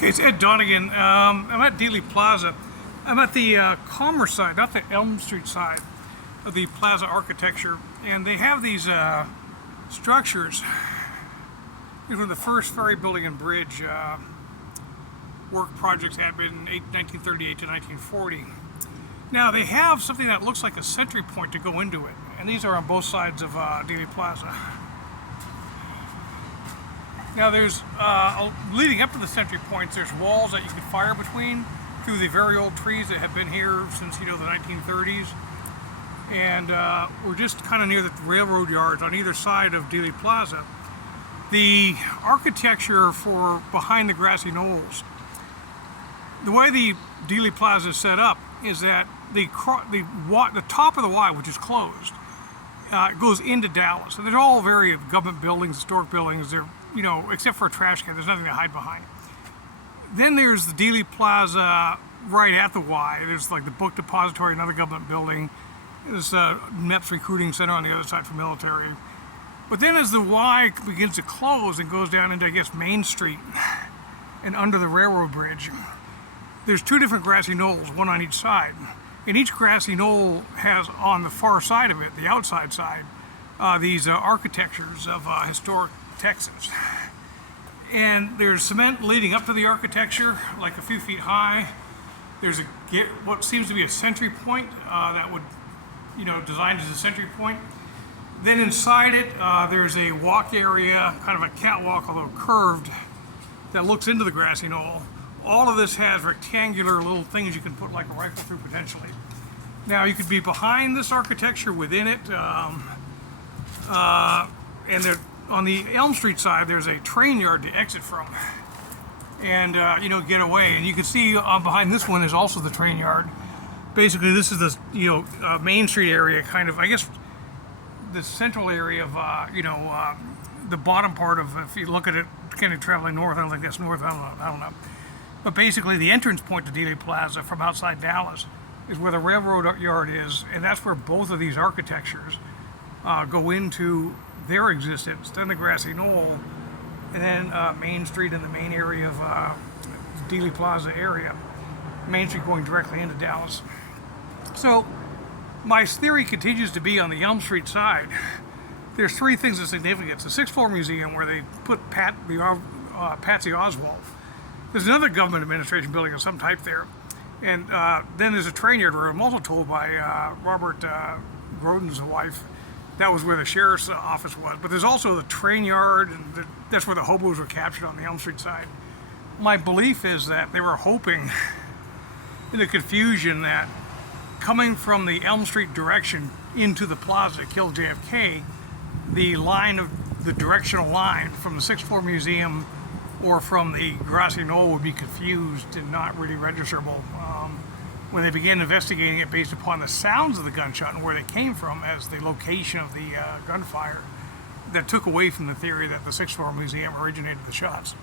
Okay, it's Ed Donegan. I'm at Dealey Plaza. I'm at the Commerce side, not the Elm Street side of the Plaza architecture. And they have these structures. From the first ferry building and bridge work projects had been 1938 to 1940. Now they have something that looks like a sentry point to go into it. And these are on both sides of Dealey Plaza. Now there's, leading up to the sentry points, there's walls that you can fire between through the very old trees that have been here since, the 1930s. And we're just kind of near the railroad yards on either side of Dealey Plaza. The architecture for behind the grassy knolls, the way the Dealey Plaza is set up is that the top of the Y, which is closed, goes into Dallas. And they're all very government buildings, historic buildings. They're, except for a trash can, there's nothing to hide behind. Then there's the Dealey Plaza right at the Y. There's like the book depository, another government building. There's MEPS recruiting center on the other side for military. But then as the Y begins to close and goes down into, I guess, Main Street and under the railroad bridge, there's two different grassy knolls, one on each side. And each grassy knoll has on the far side of it, the outside side, these architectures of historic Texas. And there's cement leading up to the architecture, like a few feet high. There's what seems to be a sentry point that would, designed as a sentry point. Then inside it, there's a walk area, kind of a catwalk, although curved, that looks into the grassy knoll. All of this has rectangular little things you can put like a rifle through potentially. Now you could be behind this architecture, within it, and on the Elm Street side, there's a train yard to exit from, and get away. And you can see behind this one is also the train yard. Basically, this is the Main Street area, kind of, I guess, the central area of the bottom part of, if you look at it, kind of traveling north. I don't think that's north. I don't know. But basically, the entrance point to Dealey Plaza from outside Dallas is where the railroad yard is, and that's where both of these architectures go into their existence. Then the grassy knoll, and then Main Street and the main area of Dealey Plaza area. Main Street going directly into Dallas. So my theory continues to be on the Elm Street side. There's three things of significance. The sixth floor museum where they put Patsy Oswald. There's another government administration building of some type there. And then there's a train yard where I'm also told by Robert Grodin's wife that was where the sheriff's office was. But there's also the train yard, and that's where the hobos were captured on the Elm Street side. My belief is that they were hoping in the confusion that coming from the Elm Street direction into the plaza to kill JFK, the directional line from the sixth floor museum or from the grassy knoll would be confused and not really registerable. When they began investigating it based upon the sounds of the gunshot and where they came from as the location of the gunfire, that took away from the theory that the sixth floor museum originated the shots.